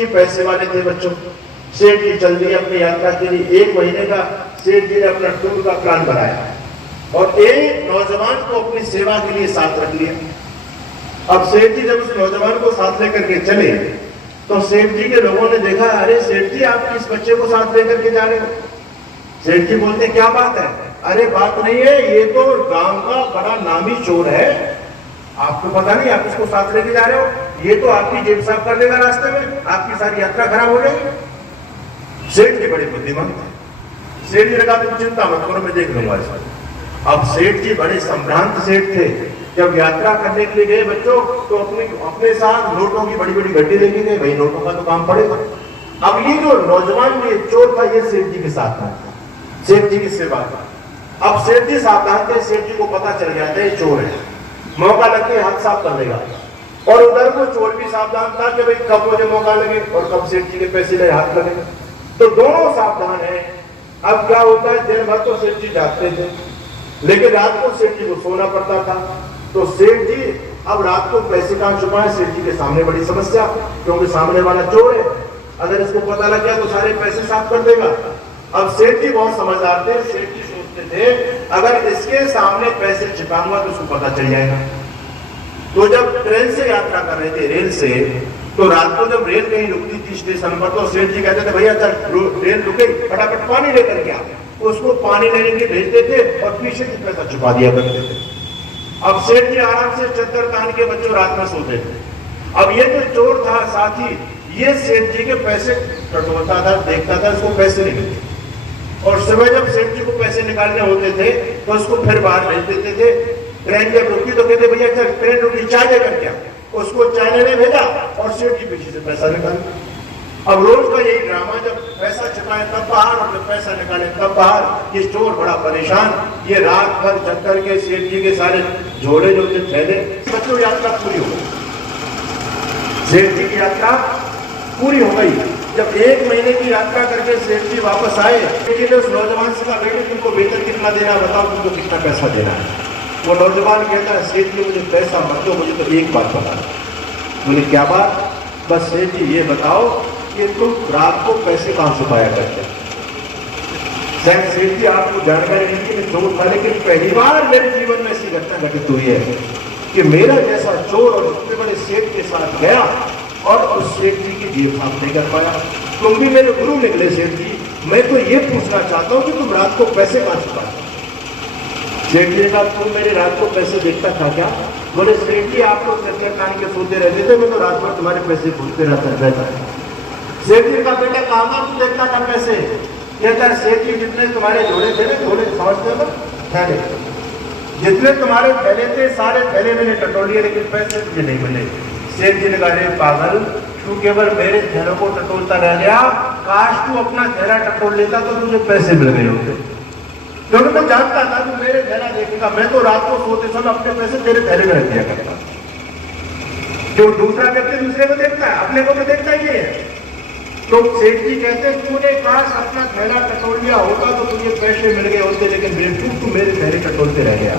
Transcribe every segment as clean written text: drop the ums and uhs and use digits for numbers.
जी पैसे वाले थे बच्चों। सेठ जी चल दिए अपनी यात्रा के लिए। 1 महीने का सेठ जी ने अपना टूर का प्लान बनाया और एक नौजवान को अपनी सेवा के लिए साथ रख लिया। अब सेठ जी जब उस नौजवान को साथ लेकर के चले तो सेठ जी के लोगों ने देखा, अरे सेठ जी आप किस बच्चे को साथ लेकर के जा रहे हो? सेठ जी बोलते क्या बात है? अरे बात नहीं है, ये तो गांव का बड़ा नामी चोर है, आपको पता नहीं, आप इसको साथ लेके जा रहे हो, ये तो आपकी जेब साफ कर देगा रास्ते में, आपकी सारी यात्रा खराब हो जाएगी। सेठ जी बड़े बुद्धिमान थे। सेठ जी ने कहा तुम चिंता मत करो, मैं देख लूंगा इसको। अब सेठ जी बड़े संभ्रांत सेठ थे। जब यात्रा करने के लिए गए बच्चों तो अपने साथ नोटों की बड़ी बड़ी गड्डी लेके गए, भाई नोटों का तो काम पड़ेगा। अब ये जो नौजवान ये चोर था, ये सेठ जी के साथ था, सेठ जी की सेवा था। अब सेठ जी सावधान थे, सेठ जी को पता चल गया था ये चोर है, मौका लगते हाथ साफ कर देगा। और उधर को चोर भी सावधान था कि भाई कब मुझे मौका लगे और कब सेठ जी के पैसे ले हाथ लगे, तो दोनों सावधान है। अब क्या होता है, दिन भर तो सेठ जी जागते थे, लेकिन रात को सेठ जी को सोना पड़ता था। तो सेठ जी अब रात को पैसे कहां छुपाए, सेठ जी के सामने बड़ी समस्या, क्योंकि सामने वाला चोर है, अगर इसको पता लग गया तो सारे पैसे साफ कर देगा। अब सेठ जी बहुत समझदार थे, सेठ जी सोचते थे अगर इसके सामने पैसे छिपाऊंगा तो उसको पता चल जाएगा। तो जब ट्रेन से यात्रा कर रहे थे, रेल से, तो रात को जब रेल कहीं रुकती थी स्टेशन पर, तो सेठ जी कहते थे भैया चल रेल रुके, फटाफट पानी लेकर के आ। उसको पानी लेने के भेजते थे और पीछे से पैसा छुपा दिया करते थे। अब सेठ जी आराम से चद्दर तान के बच्चों रात में सोते थे। अब ये जो चोर था साथी, ये सेठ जी के पैसे टटोलता था, देखता था इसको पैसे नहीं मिलते, और सुबह जब सेठ जी को पैसे निकालने होते थे तो उसको फिर बाहर भेज देते थे। ट्रेन जब रुकी तो कहते भैया चल ट्रेन रुकी, चाय देकर क्या, उसको चाय लेने भेजा और सेठ जी पीछे से पैसा निकाला। अब रोज का यही ड्रामा, जब पैसा छिपाए तब बाहर और जब पैसा निकाले तब बाहर। ये चोर बड़ा परेशान, ये रात भर जग करके सेठ जी के सारे झोले जो थे थैले, बच्चों यात्रा पूरी हो गई, सेठ जी की यात्रा पूरी हो गई। जब 1 महीने की यात्रा करके सेठ जी वापस आए, लेकिन उस नौजवान से कहा बेटे तुमको वेतन कितना देना, बताओ तुमको कितना पैसा देना है। वो नौजवान कहता है सेठ जी मुझे पैसा मत दो, मुझे तो एक बात बता। बोले क्या बात? बस सेठ जी ये बताओ कि तुम रात को पैसे कहां छुपाया करते? शायद सेठ जी आपको जानकारी नहीं कि मैं चोर था, लेकिन पहली बार मेरे जीवन में ऐसी घटना घटित हुई है कि मेरा जैसा चोर और इतने बड़े सेठ के साथ गया और उस सेठ जी की जेब साफ नहीं कर पाया। तुम भी मेरे गुरु निकले सेठ जी, मैं तो ये पूछना चाहता हूं कि तुम रात को पैसे कहां छुपाए? सेठ जी ने कहा तुम मेरे रात को पैसे देखता था क्या? बोले सेठ जी आप तो चद्दर तान के सोते रहते थे, मैं तो रात भर तुम्हारे पैसे पूछते रहता। सेठ जी का बेटा कहां तू देखता था पैसे? कहता है सेठ जी जितने तुम्हारे झोले थे ना, झोले समझते हो, थैले, जितने तुम्हारे थैले थे सारे थैले मैंने टटोल लिए, लेकिन पैसे तुझे नहीं मिले। सेठ जी ने कहा पागल, तू केवल मेरे थैलों को टटोलता रह गया, काश तू अपना थैला टटोल लेता तो तुझे पैसे मिल गए होते, क्योंकि मैं जानता था तू मेरे थैला देखेगा। मैं तो रात को सोते समय अपने पैसे तेरे थैले में रख दिया करता। जो दूसरा व्यक्ति दूसरे को देखता है, अपने को तो देखता ही है। तो सेठ जी कहते तूने काश अपना थैला टटोल लिया होता तो तुझे पैसे मिल गए होते, लेकिन बेवकूफ तू मेरे थैले टटोलते रह गया।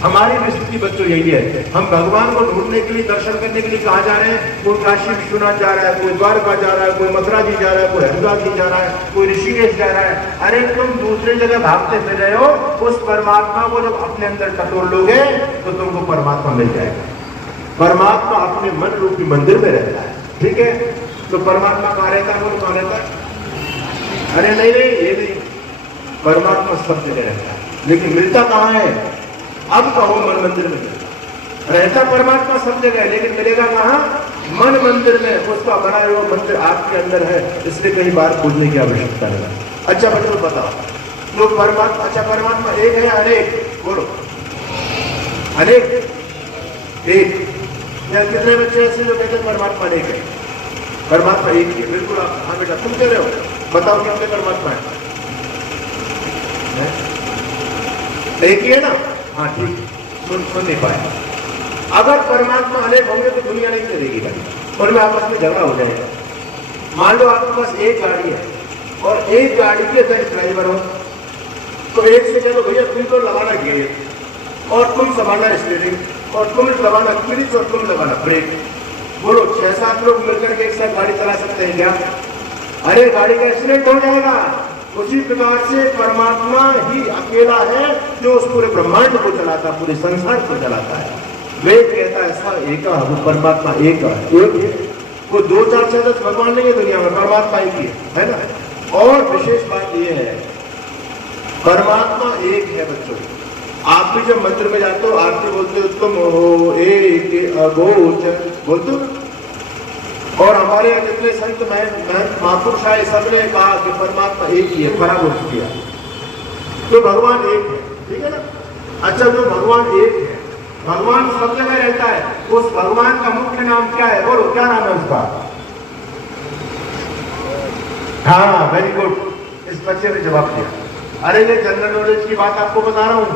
हमारी भी स्थिति बच्चों यही है, हम भगवान को ढूंढने के लिए, दर्शन करने के लिए कहाँ जा रहे हैं? कोई काशी विश्वनाथ जा रहा है, कोई द्वारका जा रहा है, कोई मथुरा जी जा रहा है, कोई हरिद्वार जी जा रहा है, कोई ऋषिकेश जा रहा है। अरे तुम दूसरी जगह भागते फिर रहे हो, उस परमात्मा को जब अपने अंदर टटोल लोगे तो तुमको परमात्मा मिल जाएगा। परमात्मा अपने मन रूपी मंदिर में रहता है, ठीक है? तो परमात्मा कहाँ रहता है? वो कहाँ रहता है? अरे नहीं नहीं, ये नहीं, परमात्मा सब जगह रहता है, लेकिन मिलता कहाँ है? अब कहो मन मंदिर में रहता परमात्मा सब जगह है, लेकिन मिलेगा कहाँ? मन मंदिर में। उसका बनाया हुआ मंदिर आपके अंदर है, इसलिए कहीं बार खोजने की आवश्यकता नहीं। अच्छा बच्चों बताओ, तो परमात्मा, अच्छा परमात्मा एक है अनेक? बोलो अनेक, एक या कितने बच्चे ऐसे जो कहते हैं परमात्मा अनेक है? परमात्मा एक ही है, बिल्कुल। आप हाँ बेटा तुम कह रहे हो, बताओ कितने परमात्मा है? एक ही है ना? हाँ ठीक, सुन नहीं पाए। अगर परमात्मा अनेक होंगे तो दुनिया नहीं चलेगी भाई, उनमें आपस में झगड़ा हो जाएगा। मान लो आपके पास एक गाड़ी है और एक गाड़ी के 10 ड्राइवर हो, तो एक से कह लो भैया तुम तो लगाना गियर और तुम संभालना स्टीयरिंग और तुम लगाना क्लच और तुम लगाना ब्रेक। बोलो 6-7 लोग मिलकर के एक साथ गाड़ी चला सकते हैं क्या? अरे गाड़ी का एक्सीडेंट हो जाएगा। उसी प्रकार से परमात्मा ही अकेला है जो उस पूरे ब्रह्मांड को चलाता है, पूरे संसार को चलाता है। वेद कहता है ऐसा एक वो परमात्मा एक है, वो 2-4-6 भगवान नहीं है दुनिया में, परमात्मा एक ही है ना। और विशेष बात ये है परमात्मा एक है बच्चों। आप भी जब मंदिर में जाते हो आरती बोलते हो तुम हो एक अगोचर बोलते हो। और हमारे यहाँ जितने संत महापुरुष आए सबने कहा कि परमात्मा एक ही है, परामर्श किया तो भगवान एक है, ठीक है ना। अच्छा जो भगवान एक है, भगवान सब जगह रहता है, उस भगवान का मुख्य नाम क्या है? बोलो क्या नाम है उसका? हाँ वेरी गुड, इस बच्चे ने जवाब दिया। अरे ये जनरल नॉलेज की बात आपको बता रहा हूं।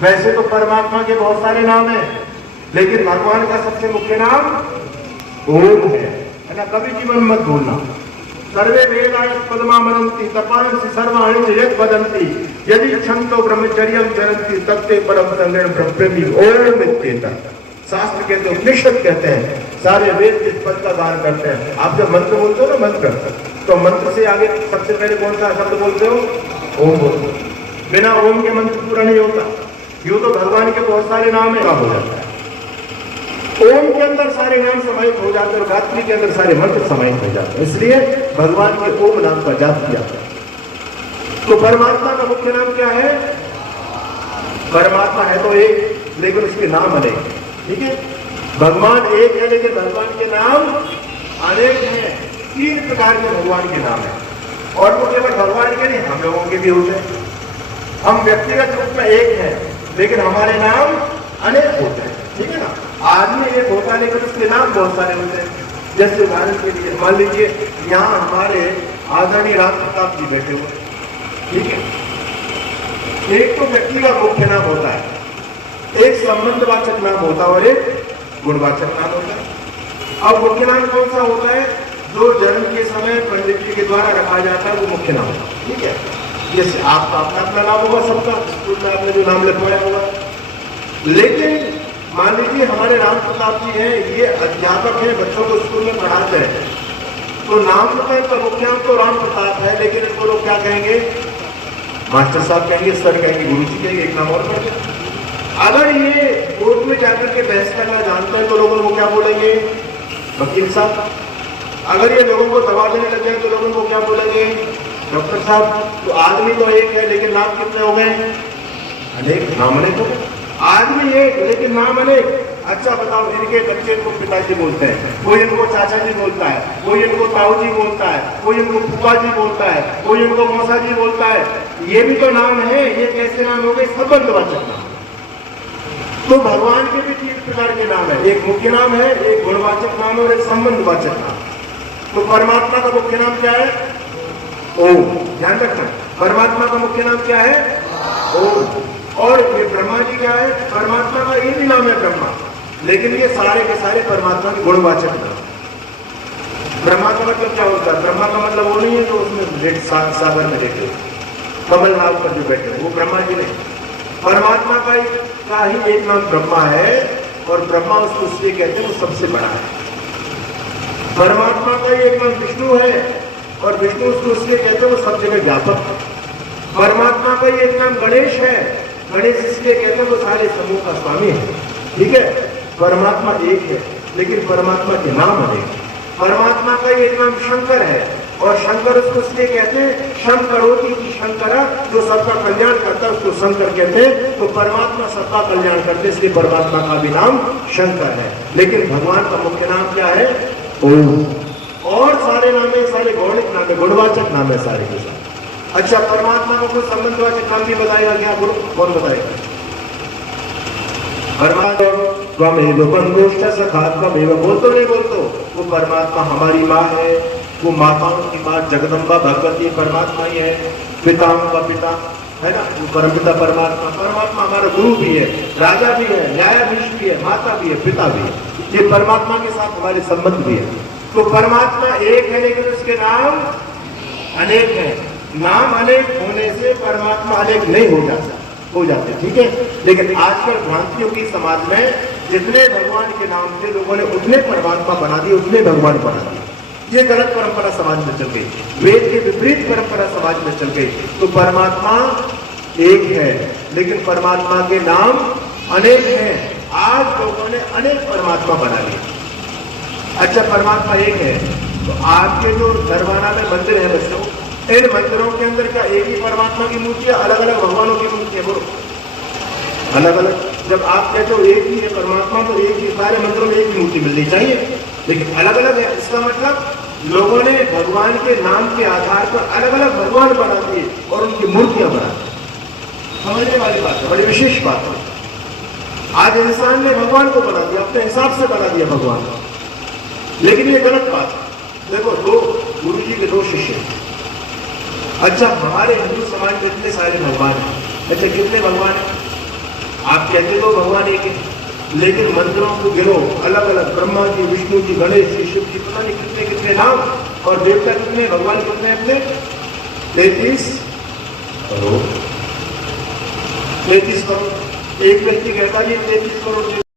वैसे तो परमात्मा के बहुत सारे नाम हैं, लेकिन भगवान का सबसे मुख्य नाम ओम है ना। कभी जीवन मत भूलना। सर्वे वेदाय पद्मा मनंती तपांसि सर्वाणि च यत् वदन्ति यदि क्षमतो ब्रह्मचर्यं चरन्ति तत्ते परम संगेण ब्रह्मि ओम इत्येतत्। शास्त्र कहते हैं, उपनिषद कहते हैं, सारे वेद इस पद का गान करते हैं। आप जब मंत्र बोलते हो ना, मंत्र तो मंत्र से आगे सबसे पहले कौन सा शब्द बोलते हो? ओम बोलते हो। बिना ओम के मंत्र पूरा नहीं होता। यूं तो भगवान के बहुत सारे नाम है, हो जाता है ओम के अंदर सारे नाम समाहित हो जाते हैं और गायत्री के अंदर सारे मंत्र समाहित हो जाते हैं। इसलिए भगवान के ओम नाम का जाप किया। तो परमात्मा का मुख्य नाम क्या है? परमात्मा है तो एक, लेकिन उसके नाम अनेक, ठीक है। भगवान एक है लेकिन भगवान के नाम अनेक हैं। 3 प्रकार के भगवान के नाम है और वो केवल भगवान के नहीं, हम लोगों के भी होते हैं। हम व्यक्तिगत रूप में एक हैं लेकिन हमारे नाम अनेक होते हैं, ठीक है ना। आदमी एक होता है लेकिन उसके नाम बहुत सारे होते हैं। जैसे उदाहरण के लिए मान लीजिए यहाँ हमारे आदरणीय राम प्रताप जी बैठे हुए, ठीक है। एक तो व्यक्ति का मुख्य नाम होता है, एक संबंधवाचक नाम होता है और एक गुणवाचक नाम होता है। अब मुख्य नाम कौन सा होता है? जो जन्म के समय पंडित जी के द्वारा रखा जाता है वो मुख्य नाम होता है, ठीक है। जैसे आपका अपना अपना नाम होगा, सबका स्कूल में आपने जो नाम लिखवाया होगा। लेकिन मान लीजिए हमारे राम प्रताप जी हैं, ये अध्यापक हैं, बच्चों को स्कूल में पढ़ाते हैं, तो नाम तो इनका मुख्य नाम तो राम प्रताप है, लेकिन इनको लोग क्या कहेंगे? मास्टर साहब कहेंगे, सर कहेंगे, गुरु जी कहेंगे, एक नाम और कहेंगे। अगर ये कोर्ट में जाकर के बहस करना जानते हैं तो लोग उनको क्या बोलेंगे? वकील साहब। अगर ये लोगों को दबा देने लग जाए तो लोग उनको क्या बोलेंगे? डॉक्टर साहब। तो आदमी तो एक है लेकिन नाम कितने हो गए? अनेक। नाम अनेक हो गए। आदमी एक लेकिन नाम अनेक। अच्छा बताओ, इनके बच्चे को पिताजी बोलते हैं, कोई इनको चाचा जी बोलता है, कोई इनको ताऊ जी बोलता है, कोई इनको फूफा जी बोलता है, कोई इनको मौसा जी बोलता है। ये भी तो नाम है। ये कैसे नाम हो गए? संबंधवाचक नाम। तो भगवान के भी 3 प्रकार के नाम है, एक मुख्य नाम है, एक गुणवाचक नाम है और एक संबंधवाचक नाम। तो परमात्मा का मुख्य नाम क्या है? ओम। ध्यान रखना, परमात्मा का मुख्य नाम क्या है? ओम। और ये ब्रह्मा जी क्या है? परमात्मा का ये भी नाम है ब्रह्मा, लेकिन ये सारे के सारे परमात्मा के गुणवाचक नाम। ब्रह्मा का मतलब क्या होता है? ब्रह्मा का मतलब वो नहीं है जो उसमें सागर में रहते कमल नाव पर जो बैठे वो ब्रह्मा जी नहीं। परमात्मा का ही एक नाम ब्रह्मा है और ब्रह्मा उसको इसलिए कहते हैं वो सबसे बड़ा है। परमात्मा का एक नाम विष्णु है और विष्णु उसको इसलिए कहते हैं वो सब जगह व्यापक है। परमात्मा का एक नाम गणेश है, गणेश इसलिए कहते हैं वो सारे समूह का स्वामी है, ठीक है। परमात्मा एक है लेकिन परमात्मा के नाम अनेक है। परमात्मा का एक नाम शंकर है और शंकर उसको इसलिए कहते हैं शंकरोति की शंकरा, जो सबका कल्याण करता है उसको शंकर कहते हैं। तो परमात्मा सबका कल्याण करते हैं, इसलिए परमात्मा का भी नाम शंकर है। लेकिन भगवान का मुख्य नाम क्या है? ओम। और सारे नाम है, सारे गौणिक नाम है, गुणवाचक नाम है सारे के साथ। अच्छा, परमात्मा को कुछ संबंधवाचक नाम भी बताएगा क्या? बोलो, कौन बताएगा? परमात्मा त्वमेव बंधुश्च सखा त्वमेव। बोलतो नहीं बोलतो? वो परमात्मा हमारी माँ है, वो माताओं की माँ जगदम्बा भगवती परमात्मा ही है, पिताओं का पिता है ना, वो परमपिता परमात्मा। परमात्मा हमारा गुरु भी है, राजा भी है, न्यायाधीश भी है, माता भी है, पिता भी है। ये परमात्मा के साथ हमारे संबंध भी है। तो परमात्मा एक है लेकिन उसके नाम अनेक हैं। नाम अनेक होने से परमात्मा अनेक नहीं हो जाते, ठीक है। लेकिन आजकल भ्रांतियों की समाज में जितने भगवान के नाम थे लोगों ने उतने परमात्मा बना दिए, उतने भगवान बना दिए। ये गलत परंपरा समाज में चल गई, वेद के विपरीत परंपरा समाज में चल गई। तो परमात्मा एक है, लेकिन परमात्मा के नाम अनेक हैं। आज लोगों ने अनेक परमात्मा बना लिए। अच्छा, परमात्मा एक है तो आपके जो दरबारा में मंदिर है बच्चों, इन मंदिरों के अंदर क्या एक ही परमात्मा की मूर्ति है, अलग अलग भगवानों की मूर्ति है? बोलो, अलग अलग। जब आप कहते हो एक ही है परमात्मा, तो एक ही, सारे मंदिरों में एक ही मूर्ति मिलनी चाहिए, लेकिन अलग अलग है। इसका मतलब लोगों ने भगवान के नाम के आधार पर अलग अलग भगवान बना दिए और उनकी मूर्तियां बना दी। समझने वाली बात है, बड़ी विशेष बात है। आज इंसान ने भगवान को बना दिया, अपने हिसाब से बना दिया भगवान, लेकिन ये गलत बात है। देखो, दो गुरु जी के दो शिष्य। अच्छा, हमारे हिंदू समाज में इतने सारे भगवान हैं। अच्छा, कितने भगवान हैं? आप कहते हो भगवान एक है, लेकिन मंदिरों को गिरो, अलग अलग, ब्रह्मा जी, विष्णु जी, गणेश जी, शिव जी, पता नहीं कितने कितने नाम, और देवता कितने, भगवान कितने अपने? 33 करोड़। 33 करोड़। एक व्यक्ति कहता है 33 करोड़